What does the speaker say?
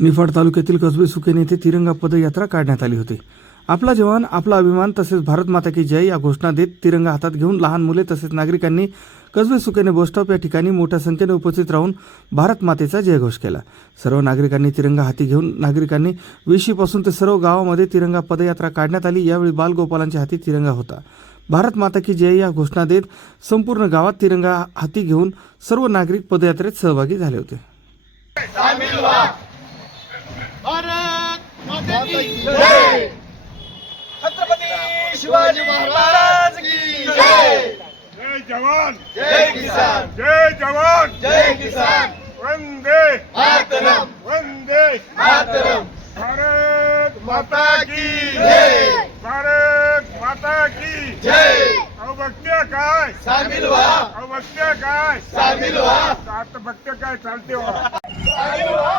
निफाड तालुक्यातील कसबे सुकेन येथे तिरंगा पदयात्रा काढण्यात आली होती। आपला जवान आपला अभिमान तसेच भारत माता की जय या घोषणा देत तिरंगा हातात घेऊन लहान मुले तसेच नागरिकांनी कसबे सुकेने बस स्टॉप या ठिकाणी मोठ्या संख्येने उपस्थित राहून भारत मातेचा जयघोष केला। सर्व नागरिकांनी तिरंगा हाती घेऊन नागरिकांनी वेशीपासून ते सर्व गावामध्ये तिरंगा पदयात्रा काढण्यात आली। यावेळी बालगोपालांच्या हाती तिरंगा होता। भारत माता की जय या घोषणा देत संपूर्ण गावात तिरंगा हाती घेऊन सर्व नागरिक पदयात्रेत सहभागी झाले होते। भारत माता की जय, छत्रपती शिवाजी महाराज की जय। जय जवान जय किसान, जय जवान जय किसान, वंदे मातरम, वंदे मातरम। भारत माता की जय, भारत माता की जय। अवभक्त्य काय सामील व्हा, अवभक्त्य काय सामील व्हा, आता भक्त काय चालते हो सामील व्हा।